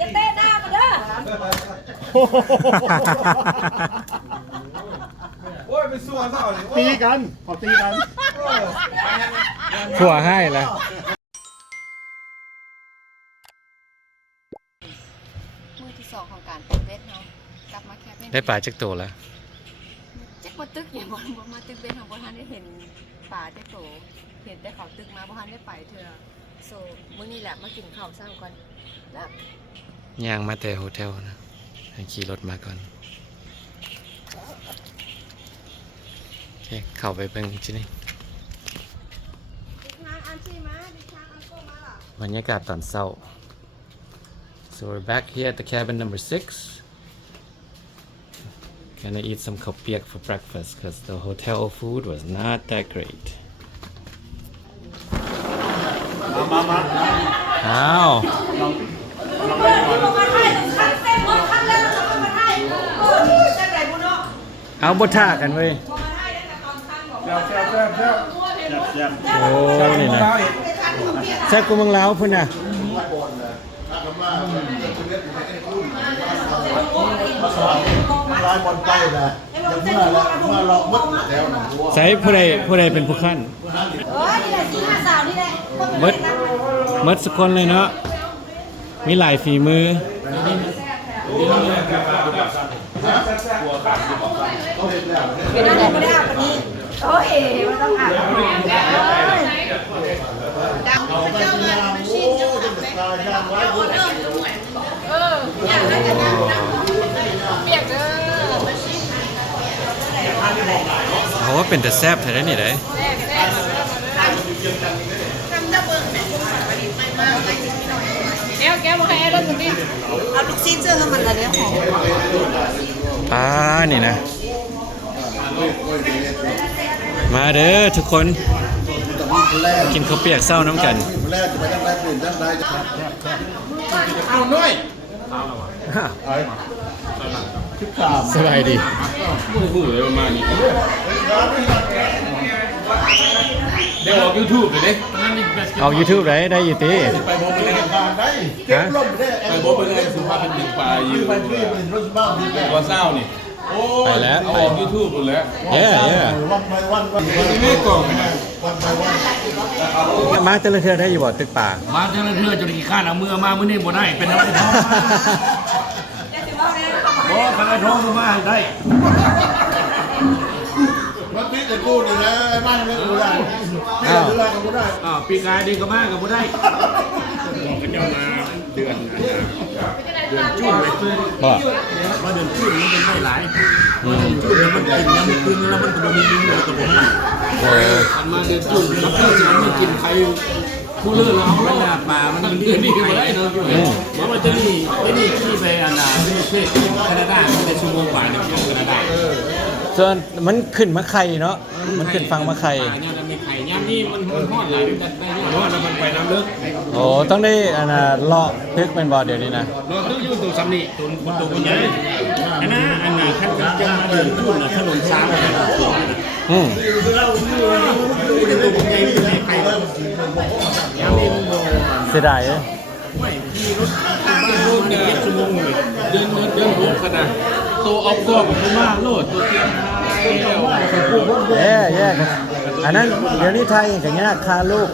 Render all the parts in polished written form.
จะเต้นหน้ามาเด้อโอ้ยเป็นส่วนเท่าเลยตีกันขอตีกันขั่วให้ละมือที่2ของการเป็นเวทเนาะกลับมาแค่เป็นได้ปลาจักโตแล้วจักบ่ตึกอย่างบ่มาตึกเวทของบ่ทันได้เห็นป่าจักโตเห็นแต่เขาตึกมาบ่ทันได้ไปเทื่อโซมื้อนี้แหละมากินข้าวเช้าก่อนแล้ว ย่างมาแต่โฮเทลนะขี่รถมาก่อนโอเคเข้าไปเบิ่งที่นี่บรรยากาศตอนเช้า so we're back here at the cabin number 6 gonna eat some kopiak for breakfast because the hotel food was not that great มาอ้าว เอาบทท่ากันเว้ยโอ้นี่นะแซ่บกูมังลาวพุ่นน่ะใส่ผู้ใดเป็นผู้ขั้นเมิดสักคนเลยเนาะมีหลายฝีมือเป็นอะไรไม่ได้อาบนี้โอ้ยมันต้องอาบเอาไปกินน้ำโอ้จะตายยากไว้อยากได้กันนะเปียกเด้อเขาว่าเป็นแต่แซ่บแท้นี่ได้แก้วมาให้รถตรงนี้เอาลูกชิ้นเสื้อให้มันอะไรเนี่ยหอมนี่นะมาเด้อทุกคนกินข้าวเปียกเศร้าน้ำกันเอาหน่อยสบายดีพูดเลยประมาณนี้เดี๋ยวออก YouTube เลยเอา YouTube ได้อยู่ตีไปบอกไปเลยการได้เก็บลมได้ไปบอกไปเลยสุภาพเป็นเด็กป่าอยู่ไปที่เป็นรถบ้านที่ก็เศร้านี่โอ้เอาออก YouTube หมดแล้ววันไปวันไม่กล่องมาเจริญเทือได้อยู่บ่ตึกป่ามาเจริญเทือจนกี่ข้านเอามือมามื้อนี้บ่ได้เป็นอะไรท้องบ่ใครท้องมาได้มันพี่จะกูนี่นะบ้านไม่กูได้พี่จะดูแลกับกูได้ปีกายดีก็มากกับกูได้บอกกันยาวมาเดือนจุ่นไปเพื่อนมาเดือนจุ่นมันเป็นไม่หลายจุ่นแล้วมันกินแล้วมันคืนแล้วมันก็มีลิ้นเลยกับผมมาเดือนจุ่นแล้วก็จะไม่กินใครผู้เลื่อนเราเวลาป่ามันเดือนนี้ก็ได้เนาะเพราะว่าจะนี่ที่ไปอันน่ะที่ประเทศแคนาดาเป็นชั่วโมงกว่าในประเทศแคนาดาส่วนมันขึ้นมะไข่เนาะมันขึ้นฟังมะไข่เนี่ยมันมีไข่ย่ำนี่มันทอดหลายได้ทอดแล้วมันไปน้ำลึกโอ้ต้องได้เลาะพึกเป็นบ่อเดี๋ยวนี้นะเราต้องอยู่ตรงซ้ำนี่ตรงใหญ่อันนั้นขั้นจะมาเดินทุ่นถนนซ้ำอะไรต่างๆตัวใหญ่ที่ไหนไข่ย่ำนี่มันโม่เสียดายเลยไม่ที่รถบ้านโดนเนี่ยชั่วโมงเลยเดินหัวขนาดตัวเอากล้องมาโหลดตัวเตียงแย่อันนั้นเดี๋ยวนี้ไทยอย่างเงี้ยคาลูก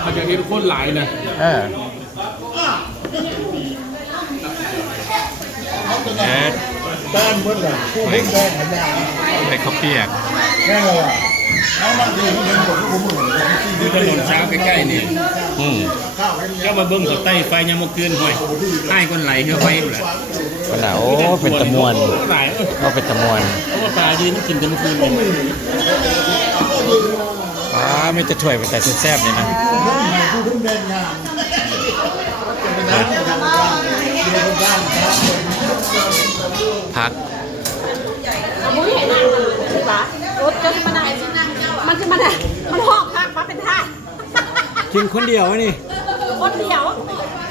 เขาจะเห็นคนหลายนะบ้านเมื่อไหร่ผู้เล่นแดงไปข้าวเปียกแน่เลยเอามาดูเงินหมดทุกคนอยู่ถนนเช้าใกล้ๆนี่ก็มาเบิ้งกับใต้ไฟยังมาเกินหอยใต้คนไหลเข้าไปอยู่แหละขนาดโอ้เป็นตะมวนก็เป็นตะมวนเพราะว่าปลายืนกินกันเมื่อคืนเลยไม่จะช่วยแต่แซ่บเลยนะพักมึงเห็นไหมรถจะมาไหนมันจะมาไหนมันหอกพักมาเป็นท่ากินคนเดียวนี่คนเดียว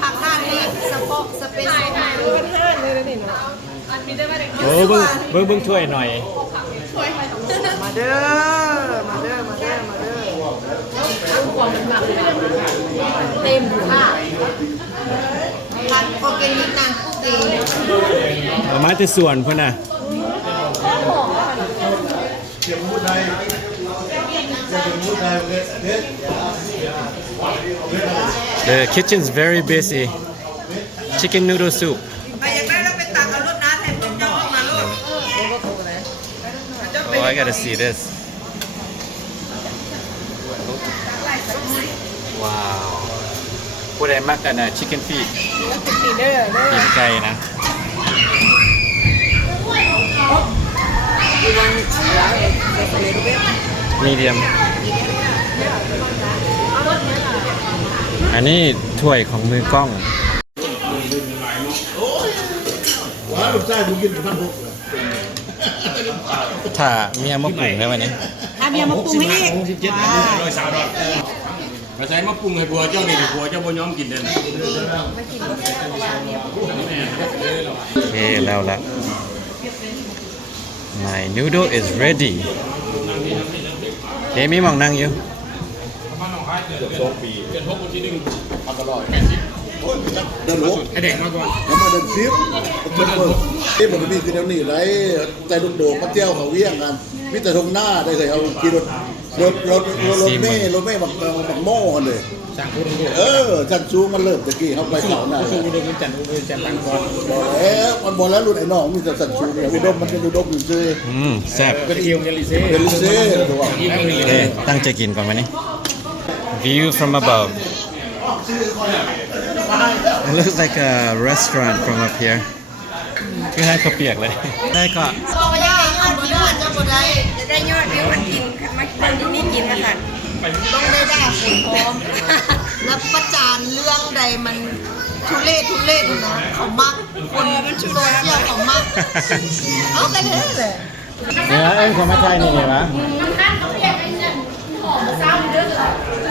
ผักท่านี่สะโพกสเปซเป็นท่าเลยนี่เนาะเบิ้งช่วยหน่อยมาเด้อเต็มค่ะผัดโอเค เป็นนิกนางผู้ดี เอามาแต่สวนพุ่นน่ะ เสียงพูดไทยเสียงพูดไทยเด็ด The kitchen's very busy. Chicken noodle soup. อยากได้แล้วไปตักเอารถน้ำแทนต้มยำออกมาลูก Oh, I gotta see this. Wow. ผู้ใดมักกันนะ chicken feet ปีเดอร์เด้อ กินไก่นะ medium อันนี้ถ้วยของมือกล้อง ว้าวลูกชายผมกินพันหก ถ้าเมียมาปรุงได้วันนี้ ถ้าเมียมาปรุงให้อีก มาใช้มาปรุงให้บัวเจ้านี่บัวเจ้าบ่ยอมกินเด่น โอเคแล้วละ My noodle is ready เมีมองนั่งอยู่ เดินหก ไอเด็กมาก่อน แล้วมาเดินซิปผมเปิดที่ผมมีคือแนวนี้ไรใจลูกโด่งมาเที่ยวเขาเวียงกันมิตรทงหน้าได้เคยเอาขี่รถเม่บักโม่กันเลย สั่งพูดพูด จันซูมันเริ่มตะกี้เขาไปเขาหน้า สู้ดูดูจันตังก่อน มันบอกแล้วรุ่นไอ้น้องมีแต่จันซูเนี่ยอุดมมันเป็นอุดมอยู่ซื่อ แซ่บ เป็นเอียวเยลิเซ่ เป็นลิเซ่ตัว เอ้ยตั้งใจกินก่อนวันนี้ View from above It looks like a restaurant from up here คือให้เขาวเปียกเลย ได้ก็ บอกว่าได้ยอดวิวจะบ่ได้จะได้ยอดวิวมันกินมาที่นี่กินมาค่ะต้องได้ผลพร้อม แล้วประจานเรื่องใดมันทุเรศนะเขามักคนมันโซเชียลเขามักเอากันเลยแหละ เนี่ยเอ็งของมาไทยนี่ไงวะ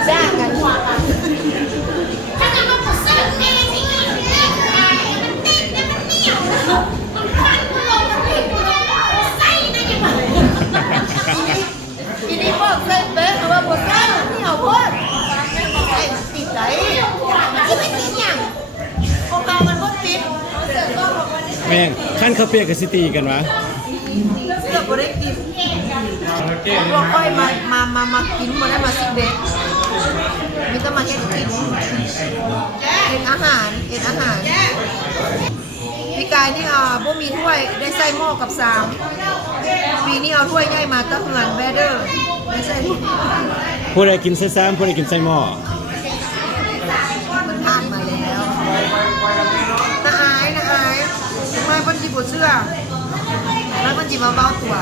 จ้างกัน ทีนี้พวกเส้นเป๊ะเขาว่าบดเส้นนี่เอาพวกไอ้ติดไหนที่ไม่ติดอย่างโครงการมันก็ติด แม่งขั้นเขาวเปียกกับซิตีกันวะ เสื้อบ่ได้กินบอกค่อยมากินมาได้มาสิเด็กมีแต่มาเฮ็ดกินเอ็นอาหารปีกายนี่บ่มีถ้วยได้ใส่หม้อกับสามปีนี้เอาถ้วยใหญ่มาตะเหือนแบเดอร์ได้ใส่หม้อ ผู้ใดกินซ้ำผู้ใดกินไส้หม้อ มันทานมาแล้วน่าอายทำไมคนจีบเสื้อแล้วคนจีบมาเบาตัว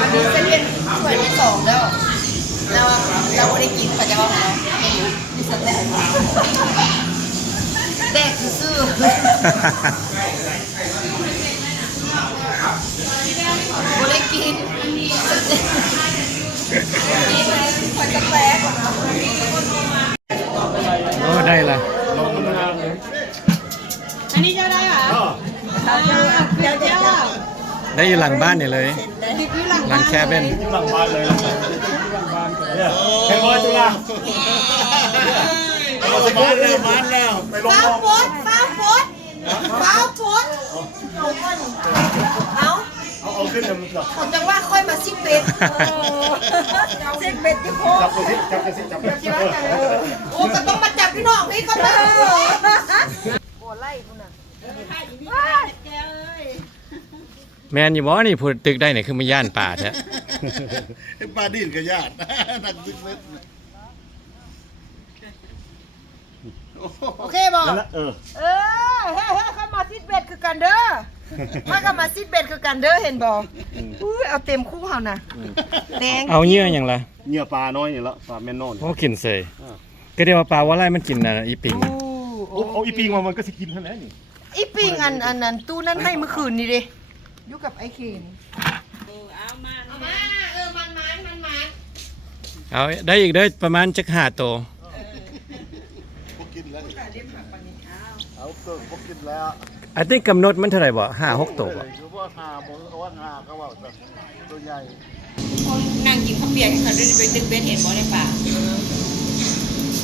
อันนี้เส้นเป็นถ้วยที่สองแล้วเราไม่ได้กินปัจจุบันของเราดิสแตน แดกซื่อบ่ได้กิน โอ้ได้ละ อันนี้จะได้เหรอเดี๋ยว ได้อยู่หลังบ้านเนี่ยเลย ติดที่หลัง หลังแคบิน หลังบ้านเลยเนี่ยเฮ้ยบอยจุฬามันแล้วไปลง ฟ้าโพสเอา ขึ้นเลยมึงก่อน ผมจังว่าค่อยมาซิเป็ดซิเป็ดที่โพส จับตัวสิจับตัวสิจับตัวสิ โอ้ก็ต้องมาจับพี่น้องพี่ก็มาโอ้ไล่คุณน่ะ แมนอยู่บ่นี่พูดตึกได้เนี่ยคือมันย่านป่าแท้ ปลาดินกับญาตินั่งตึกเม็ด โอเคบอกเฮ้เข้ามาซิเป็ดคือกันเด้อถ้าเข้ามาซิเป็ดคือกันเด้อเห็นบอกอุ้ยเอาเต็มคู่เฮาน่ะแดง เอาเยื่ออย่างละ เนื้อปลาน้อยนี่ละปลาแม่นอน โอ้กินเสยก็เดียวว่าปลาว่าไรมันกินน่ะอีปิง เอาอีปิงมามันก็สิกินเท่านั้นนี่ อีปิงอันนั้นตู้นั้นให้เมื่อคืนนี่ดิอยู่กับไอ้เคน เอาได้อีกเด้อประมาณจัก5โตว กินแล้วเอาเกิดพวกกินแล้ว I think กำหนดมันเท่าไหร่บ่5-6 ตัวบ่ คือว่าหาบอกว่าหาเขาว่าตัวใหญ่ นั่งกินข้าวเปียกเขาด้วยไปตึกเบนเห็นบ่ในป่า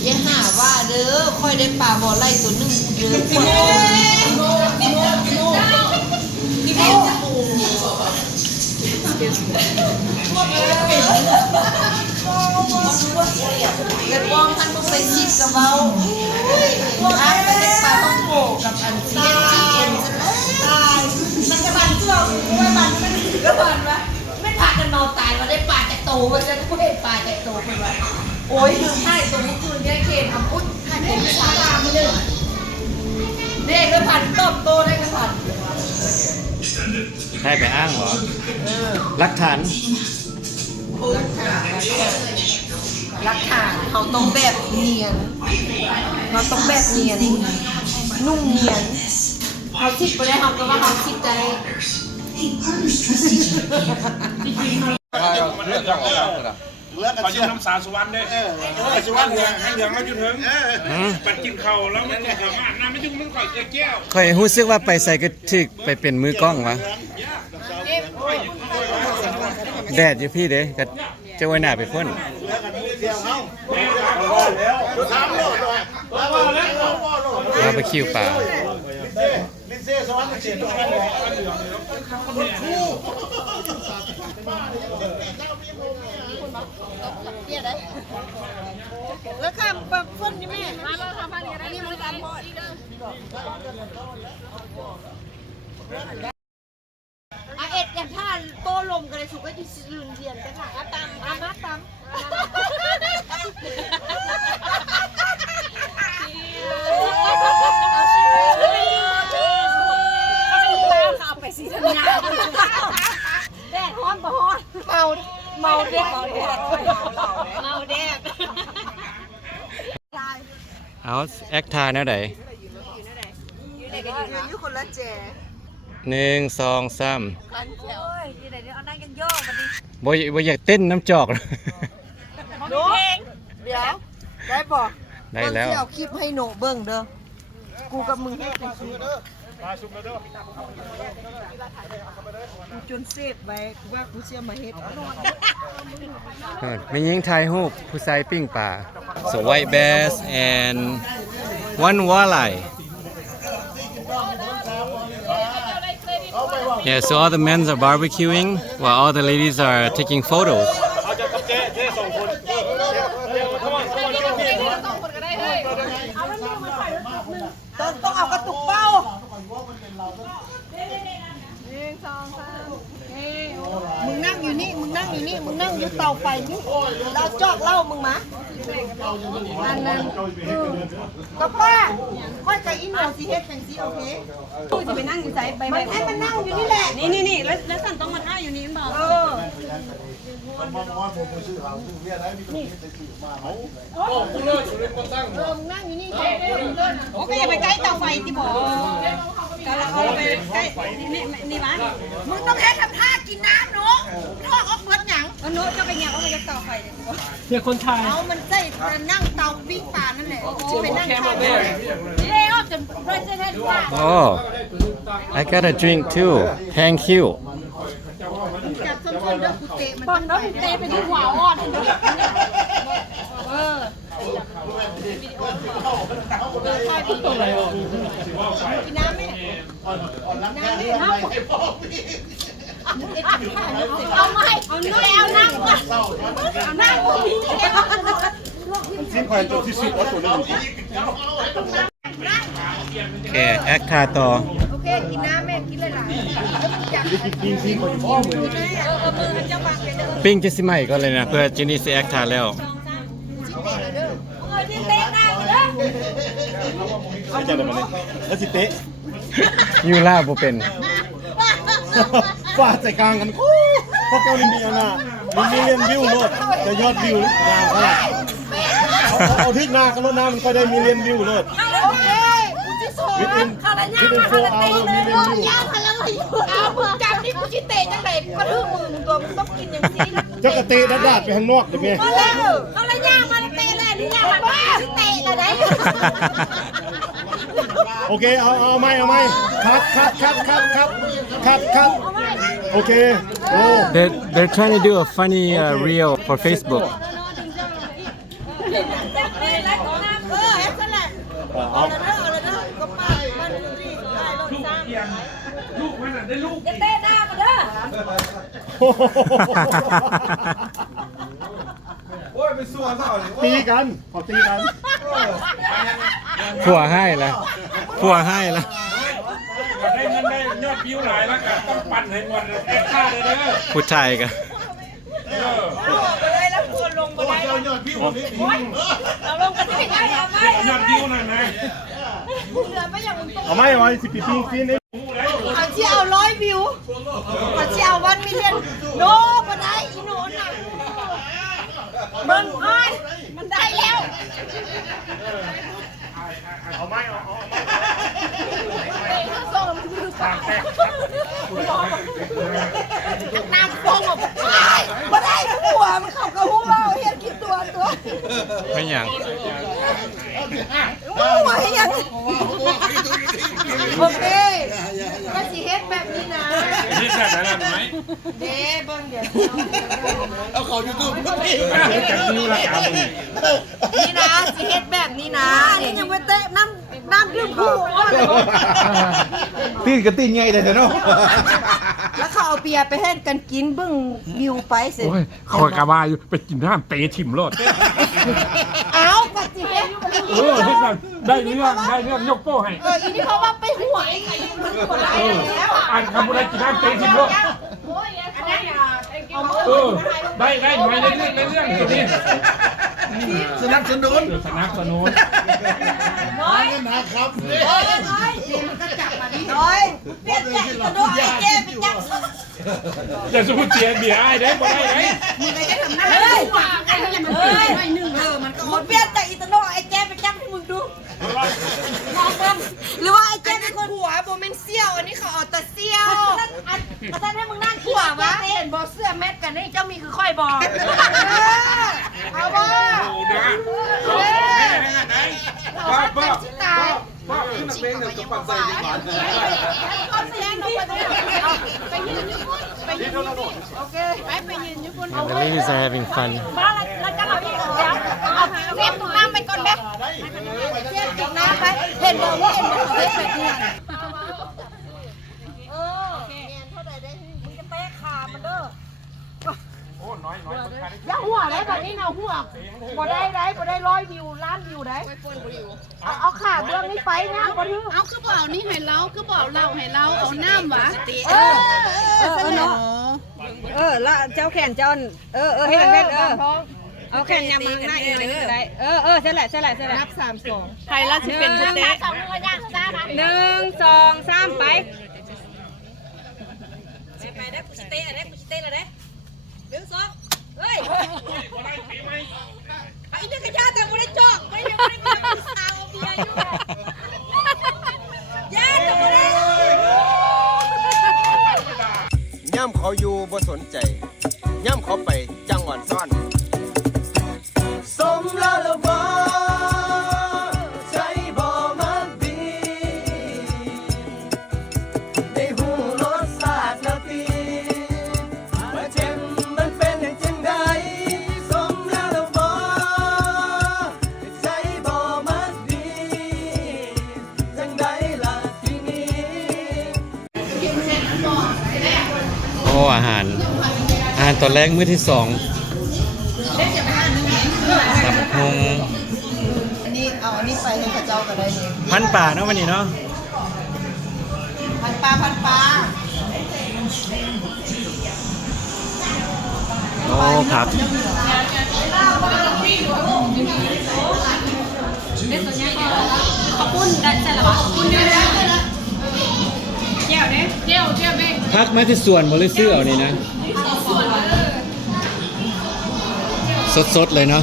อย่าหาว่าเด้อค่อยได้ปลาบ่อไล่ตัวหนึงเด้อพี่โเกิดวองท่านบ่ไปคิดกับเว้าอ้ายไปได้ปลาท่องโกกับอันเสียจีเอ็นซะแล้วมันจะบันเสื้อว่ามันก็บันวะไม่พากันเมาตายมาได้ปลาจากโตมันจะกูเห็นปลาจากโตมันวะโอ้ยลืมให้ตัวเมื่อคืนเนี่ยเคนทำอุ๊ยให้ผมไปตามมาเลยเด็กก็พันต้มโตได้ก็พัน ให้ไปอ้างเหรอหลักฐาน รักฐานเขาต้องแบบเนียนเขาต้องแบบเนียนนุ่งเนียนเขาคิดไปได้เขาก็ว่าเขาคิดได้ ขอยืมน้ำสาสุวรรณด้วยสุวรรณเหลืองให้เหลืองมาอยู่ถึงปัดกินเข่าแล้วมันก็มาน้ำไม่จุ่มมันก่อยแก้ว ค่อยรู้สึกว่าไปใส่ก็ถึกไปเป็นมือกล้องวะแดดอยู่พี่เด้ก็จะไว้หน้าไปพ่นบาร์บีคิวป่าแล้วข้ามแบบพ่นนี่แม่มาทำพันกันได้นี่มันตามพ่นอาเอ็ดอย่างท่าโตลมกันเลยสุกก็จะยืนเรียนกันค่ะตามอามาตามข้าวไปสีธรรมดาแดดร้อนบ่ร้อนเมาแดดเอาแอคทาแนวใดอยู่คนละแจ 1 2 3 กันโอ้ยอยู่ไหนเอานั่งยังโยกมันดิ บ่อยากเต้นน้ำจอก เดี๋ยวได้บอก ได้แล้ว เอาคลิปให้โหนเบิ่งเด้อกูกับมึงให้กันคิดกูจนเซฟไว้กูว่ากูเสียมาเฮ็ด ไม่ยิงถ่ายรูปผู้ชายปิ้งป่า so white bass and one walleye yeah so all the men are barbecuing while all the ladies are taking photos ต้องเอากระตุกเป้ามึงนั่งอยู่นี่มึงนั่งอยู่เตาไฟนี่เราจอกเหล้ามึงมาอันนั้นก็ป้าค่อยกับอินโนสิเฮ็ดจังซี่โอเค กูจะไปนั่งอยู่ใส่ใบ มันให้มันนั่งอยู่นี่แหละ นี่แล้วสันต้องมาท่าอยู่นี่บอก มึงนั่งอยู่นี่ โอ้ก็อย่าไปใกล้เตาไฟที่บอกก็เราเอาไปใกล้นี่ร้าน มึงต้องให้ทำท่ากินน้ำหนูท่อออกเบิดหยัง โน้ตจะไปเงี้ยเอาไปเตาไฟ เอามันใส่นั่งเตาปิ้งปลานั่นแหละไปนั่งทาน เลี้ยวจนเพื่อนจะได้ว่า oh I got a drink too thank you จับส้นๆเด้อกูเตะมัน บอลน้องเตะไปดูหัวอ่อนกินน้ำไหมเอาไหมเอาเนื้อเอานั่งก่อนเอานั่งมีสิ้นควายตัวที่สุดว่าตัวนึง โอเคแอคทาต่อ โอเคกินน้ำแม่กินหลายๆจับ กินคนพ่อมือ มือมันจะวางเป็นเด้อ ปิ้งจะสิใหม่ก่อนเลยนะเพื่อจินี่สิแอคทาแล้ว ที่เตะหน้าเลย ไม่จัดอะไรเลยแล้วสิเตะ ยูล่าบ่เป็น ฟาดใจกลางกันพวกเจ้าลินดีนะมีเลียนวิวโลดจะยอดวิวยาวเท่าไหร่เอาทึกหน้ากันรถน้ำมันก็ได้มีเลียนวิวโลด โอเคกูจะสอน วิดอินโฟเอามีเลียนวิว ย่างพลังอะไรอยู่เอามือจับนี่กูชิเตะจังไหนกระทืบมือมึงตัวมึงต้องกินอย่างนี้ เจ้ากระเตะดาดไปข้างนอกเดี๋ยวแม่ มาแล้วเขาเลยย่างมาเตะเลยนี่ย่างมาชิเตะเลยได้ โอเคเอาไม่คัดโอเคโอ้ they're trying to do a funny reel for Facebook เอาละเด้อเอาละเด้อก็ป้าบ้านนี่ได้รถสร้าง ลูกมันน่ะได้ลูก อย่าเตะหน้ามาเด้อ โอ้ยไปสู้กันเปล่าเนี่ย ตีกันขอตีกัน ผัวให้ละผัวให้ละ ได้เงินได้ยอดวิวหลายแล้วก็ต้องปั่นให้หมดแอคค่าเลยเด้อ ผู้ชายกัน ได้แล้วควรลงมาได้ ยอดวิวนี่ เราลงกันที่ไหนเอาไหม ยอดวิวน่ะนะ เหลือไปอย่างมึงต้อง เอาไหมเอาสิปีปีกินนี่ เอาที่เอา100 วิวเอาที่เอา1 มิลเลียนโนบ่ได้อีโนน่ะเบิ่งอ้อยมันได้แล้ว เอาไหมเอาน้ำฟองออกไปบ่ได้หัวมันเข้ากระหูเราเฮ็ดคิดตัว ไม่หยัง หัวเฮ็ดโอเคก็สิเฮ็ดแบบนี้นะ ที่แซ่บแล้วไหม เด้เบิ่งเดี๋ยว เอาเขายูทูบ จากวิวละกัน นี่นะสิเฮ็ดแบบนี้นะนี่ยังไปเตะน้ำดื่มผู้ก่อนเลย ตีนกับตีนไงแต่เนาะ แล้วเขาเอาเบียร์ไปให้กันกินเบิ่งวิวไปสิ โอ้ยคอยกาบาอยู่ไปกินน้ำเตะถิ่มรถ เอาก็สิเฮ็ด ได้เรื่องยกโป้ให้ อีนี่เขาว่าไปหัวไอ้มันบ่ได้แล้ว อ่านคำว่าได้กินน้ำเตะถิ่มรถได้หน่อยในเรื่องตัวนี้ สนับสนุน สนับสนุน นะครับ น้อยเปลี่ยนใจกระโดดไอ้เก้ไปจับ อย่าสู้เตียนเบียร์ไอ้ได้บ่ได้ไหม เฮ้ยมันเปลี่ยนใจอีตโนไอ้เก้ไปจับให้มึงดูหรือว่าไอ้เก้เป็นคนหัวโบเมนเซี่ยวอันนี้เขาเอาแต่เซี่ยวอาจารย์ให้มึงนั่งหัววะเห็นบอเสื้อแมทกันนี่เจ้ามีคือค่อยบอกเอาบ่ โอ้นะป้าป้าป้าขึ้นมาเป็นเดี๋ยวจะปัดใส่ดีกว่า เขาแซงลงไปไปยืนอยู่บนไปยืนอยู่โอเคไปยืนอยู่บน Emily is having fun บ้าแล้วจะเอาพี่เดี๋ยวเอาเสียบน้ำไปก่อนแบบเสียบจุกน้ำไปเห็นบอกว่าเห็นบอกเลยแบบนี้เท่าไหร่ได้มึงจะเตะขามันเด้อ โอ้น้อย อย่าหัวได้แบบนี้นะหัวบ่ได้100 วิวล้านวิวได้เอาขาเบื้องนี้ไปนะบ่ถือ เอาคือบอกนี่ให้เราคือบอกเราให้เราเอาน้ำหวะ เนาะ ละเจ้าแขนเจ้าเฮ็ดเอาแขนยำมาหน้าอีกเลยก็ได้ใช่แหละนับ3 2 ใครละสิเป็นผู้เตะ1 2 3ไปได้กูสิเตะเลยเด้1 2เฮ้ยไอ้นี่กระยาแต่กูได้จอกไม่ได้มีสาวเบียร์อยู่ยาแต่กูได้ ย่ำเขาอยู่บ่สนใจย่ำเขาไปจังหวัดซ่อนสมแล้วละบ่ใจบ่มันดีได้หูรสชาติแล้วตีว่าเจ็บมันเป็นอย่างจังใดสมแล้วละบ่ใจบ่มันดีจังใดล่ะที่นี้ โอ้อาหารตอนแรกมื้อที่2สับพง อันนี้เอาอันนี้ไปให้พระเจ้าก็ได้นี่ พันป่าเนาะวันนี้เนาะ พันปลา โอ้ครับ พักมาที่สวนบริซื้อเอานี่นะ สดๆเลยเนาะ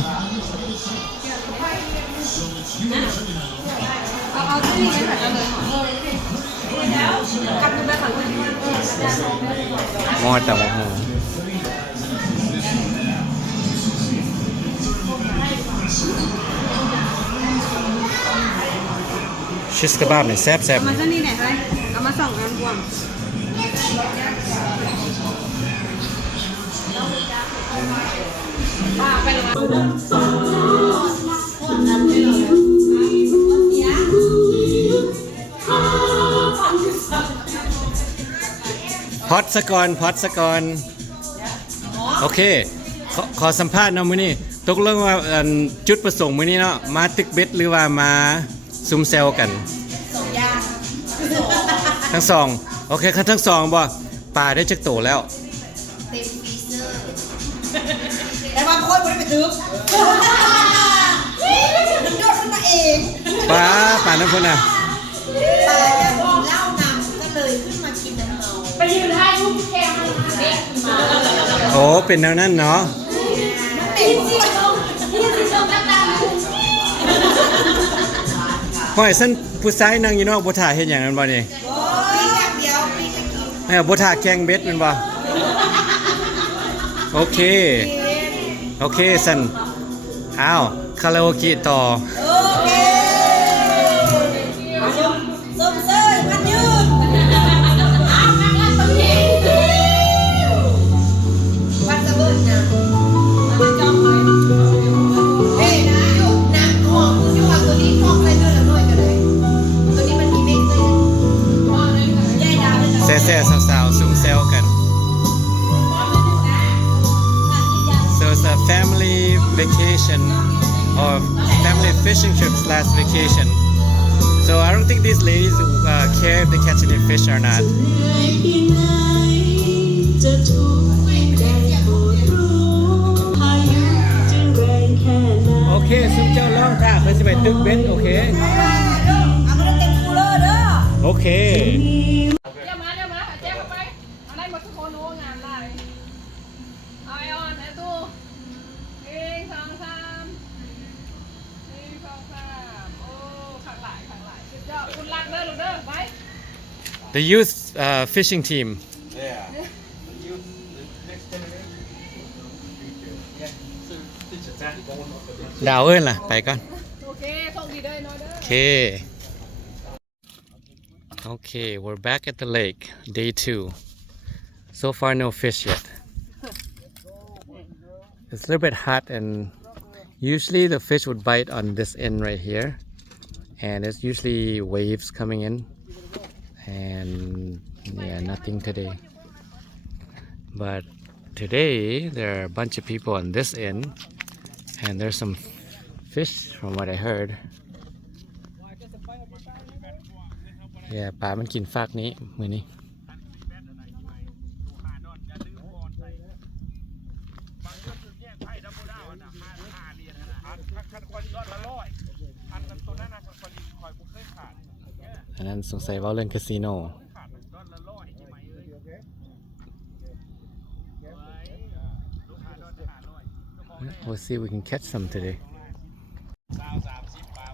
มอแต่ว่าหอชิสกะบาบเนี่ยแซ่บๆ มาซะนี่ไหนไปเอามา2 อันบวงไปเลย พอดสกอนโอเคขอสัมภาษณ์เนาะมื้อนี้ตกลงว่าจุดประสงค์มื้อนี้เนาะมาตึกเบ็ดหรือว่ามาซุมเซลกันทั้งสองโอเคทั้งสองบ่ปลาได้จักโตแล้ว เต็มฟรีเซอร์แต่บางคนไม่ได้ไปถึงมันโดดขึ้นมาเอง ปลาน้ำพุ่นน่ะ ปลาจะกินเหล้านำก็เลยขึ้นมากินน้ำเมาไปยืนให้ลูกแกมันเด็กมา โอ้เป็นแนวนั้นเนาะ ติดสิห้อยซั่นผู้ชายนั่งอยู่เนาะบ่ท่าเฮ็ดหยังนั่นบ่นี่ ปีอย่างเดียวปีจะกิน บ่ท่าแกงเบ็ดแม่นบ่โอเคซั่นอ้าวคาราโอเกะต่อ โอเคส้มเซยมันยืนวัดสะเบิดนะมันจองเลยเฮ้ยนะยุกน้ำหอมยุกเอาตัวนี้ของใส่ด้วยแล้วด้วยกันเลยตัวนี้มันมีเม็ดเลยยายดาวเลยนะ แซ่ๆสาวๆซุ่มแซวกัน So it's a family vacation or family fishing trip / vacation. So I don't think these ladies care if they catch any fish or not. โอเคซุ่มเจ้าล่องท่าเพื่อจะไปตึกเบ็ดโอเค เอามาเต็มคูลเลอร์เด้อ โอเค เดี๋ยวมาแจ้งไปเอาได้หมดทุกคนโอ้งานได้เอาไอออนไอตู้1 2 3 โอ้ขังหลายสุดยอดคุณรักเด้อลูกเด้อไป The youth fishing team. ดาวเอิ้นล่ะไปก่อน โอเคโชคดีเด้อน้อยเด้อ Okay, we're back at the lake, day 2. So far, no fish yet. It's a little bit hot, and usually the fish would bite on this end right here, and it's usually waves coming in, and yeah, nothing today. But today, there are a bunch of people on this end, and there's some fish from what I heard. Yeah, ปลามันกินฟากนี้มื้อนี้อันนั้นสงสัยว่าเรื่องคาสิโน We'll see if we can catch some today.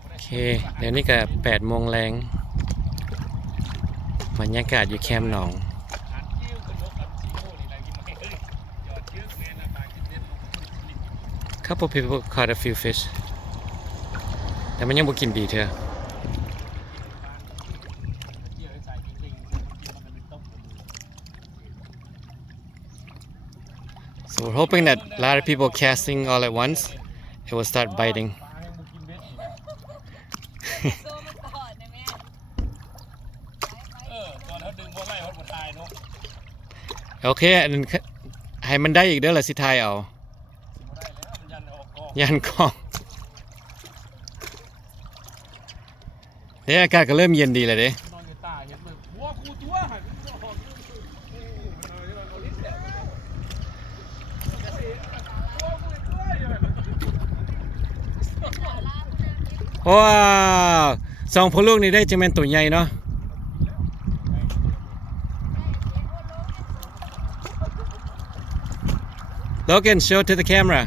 โอเค เดี๋ยวนี้ก็8 โมงแรงบรรยากาศอยู่แคมป์หนอง Couple people caught a few fish แต่มันยังบ่กินดีเธอ So we're hoping that a lot of people casting all at once, it will start biting. Okay, อันนั้นให้มันได้อีกเด้อล่ะสิทายเอายันกล้องเนี่ยอากาศก็เริ่มเย็นดีเลยเด้ว้าวสองพ่อลูกนี่ได้จังแม่นตัวใหญ่เนาะLogan, show to the camera.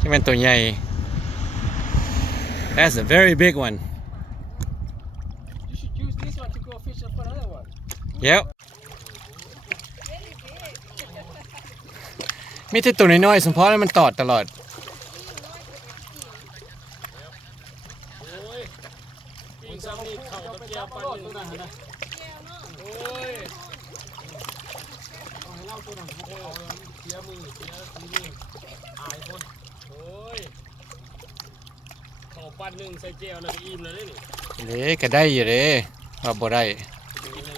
จังแม่นตัวใหญ่ That's a very big one. You should use this one to go fishing for another one. Yep. มีแต่ตัวน้อยๆสมพอแล้วมันตอดตลอด เขาปั้นหนึ่งใส่เจลแล้วก็อิ่มเลยนี่ เด้ก็ได้อยู่เด้ว่าบ่ได้ นี่เลย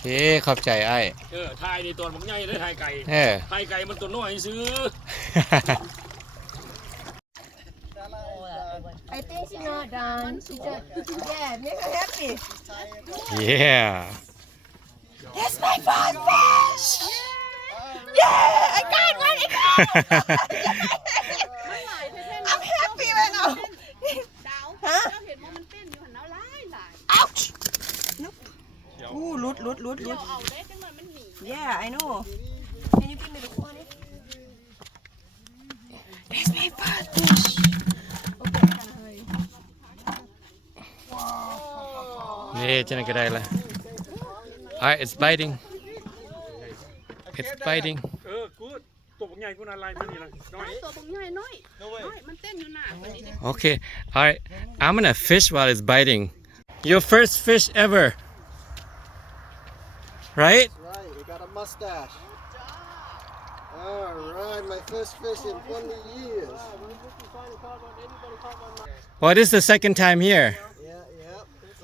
เคขอบใจไอ้ ทายนี่ตัวมันใหญ่เลยทายไก่ เออ ทายไก่มันตัวน้อยซื้อ I think she's not done. She just, yeah, make her happy. Yeah. That's my first fish. Yeah, I got one. I got I'm happy right now. ฮะ Ouch. Nope. Ooh, loot. Yeah, I know. Can you give me the corner? That's my first fish. Yeah, chân cái đây là. Alright, it's biting. It's biting. กูตัวใหญ่กูน่าลายมันนี่ละน้อย Okay. Alright. I'm gonna fish while it's biting. Your first fish ever. Right? Right, you got a mustache. All right, my first fish in 20 years. Well, this is the second time here. Yeah.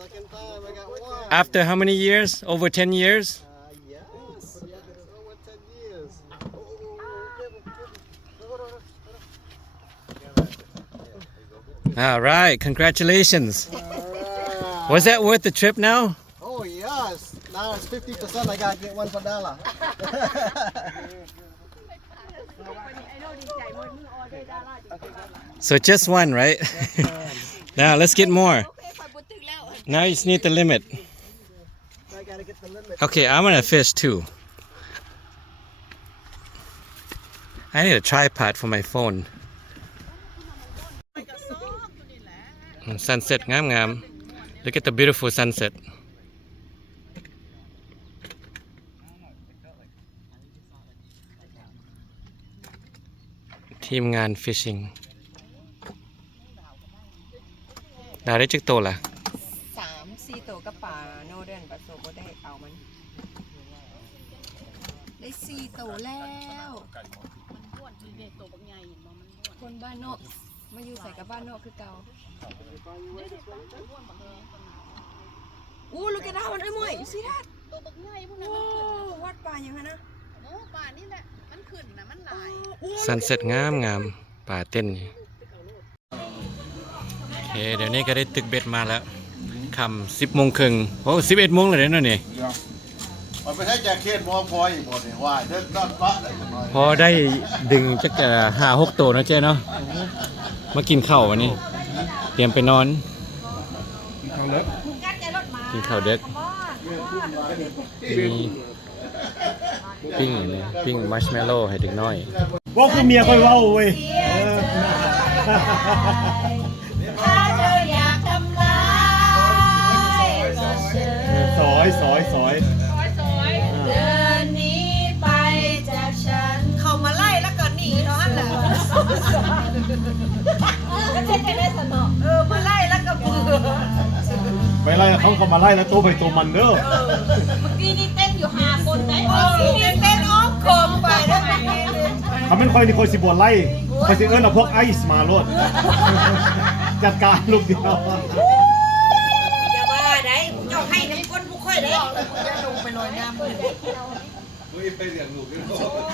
Second time I got one. After how many years? Over 10 years? Yes, over 10 years. All right. Congratulations. All right. Was that worth the trip now? Oh yes. Now it's 50%. I gotta get one for Dala. So just one, right? Now let's get more. Now you just need the limit. I gotta get the limit. Okay, I'm gonna fish too. I need a tripod for my phone. Sunset ngam. Look at the beautiful sunset. ทีมงาน fishing ดาวได้จึกโตวล่ะ 3-4 ตัวกับป่าโนเดนประสบได้เอามัน ได้4 ตัวแล้ว คนบ้านนอกมาอยู่ใส่กับบ้านนอกคือเก่าอู้ลูกแกดาวมันไอ้มวย you see that ตัวบักใหญ่พวกนั้น โอ้ มันขึ้น วัดป่าอย่างนั้นนะ โอ้ป่านี่แหละมันขึ้นนะมันหลาย sunset งามป่าเต้นนี่โอเคเดี๋ยวนี้ก็ได้ตึกเบ็ดมาแล้วคำ10 โมงครึ่งโอ้11 โมงเลยเนาะนี่ มันไปใช้แจ็คเก็ตมอพอยหมดเนี่ยว่าเดินรอดปะได้จังหน่อย พอได้ดึงจัก5-6 ตัวนะเจ้เนาะมากินข้าววันนี้ เตรียมไปนอน กินข้าวเด็กมีปิ้งนี่ปิ้งมัชเมลโล่ให้เด็กน้อย ว่าคือเมียค่อยเว้าเว้ย ถ้าเธออยากทำร้ายก็เชิญ สอย เดินหนีไปจากฉัน เขามาไล่แล้วก็หนีเท่านั้นแหละก็ใช่ได้สนอมาไล่แล้วก็เบื่อ ไปไล่เขามาไล่แล้วตัวไปตัวมันเด้อ เมื่อกี้นี่เต้นอยู่5 คนได้เต้นอ้อมโคมไปได้ไหม ถ้ามันค่อยนี่ค่อยสิบ่ไล่ค่อยสิเอิ้นเอาพวกไอซ์มาโลดจัดการลูกเดียว อย่าว่าได้เจ้าให้น้ำก้นผู้ค่อยได้อย่าลงไปลอยน้ำเลย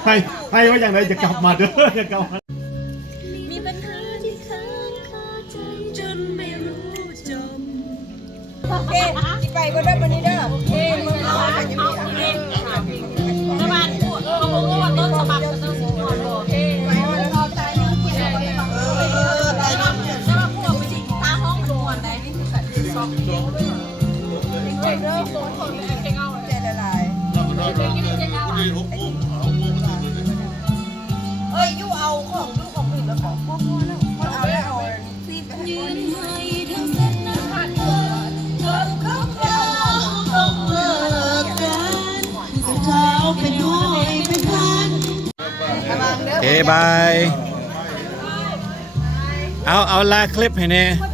ให้ว่าอย่างไรจะกลับมาเด้อจะกลับมา มีปัญหาที่ค้างคาใจจนไม่รู้จบเอ๊ะจิไปก็ได้วันนี้เด้อเอ๊ะมึงเอาไปจะมีอะไรสบายเขาบอกว่าต้นฉบับมันต้องสูงกว่าเอ๊ะไปแล้วเราใจเรื่องที่เราใจน้ำใช่ป่ะพวกไปสิตาห้องส่วนไหนนี่คือแบบซอกเก่งเด้อคนเก่งเอาใจละลายเอ้ยยูเอาของยูของอื่นแล้วของพ่อแล้วพ่อเอาแล้วเอาซีไปยืนให้ทั้งเส้นน้ำพันจนเขาต้องเลิกกันเท้าเป็นห้อยเป็นพัน โอเคบายเอาลาคลิปให้แน่ คน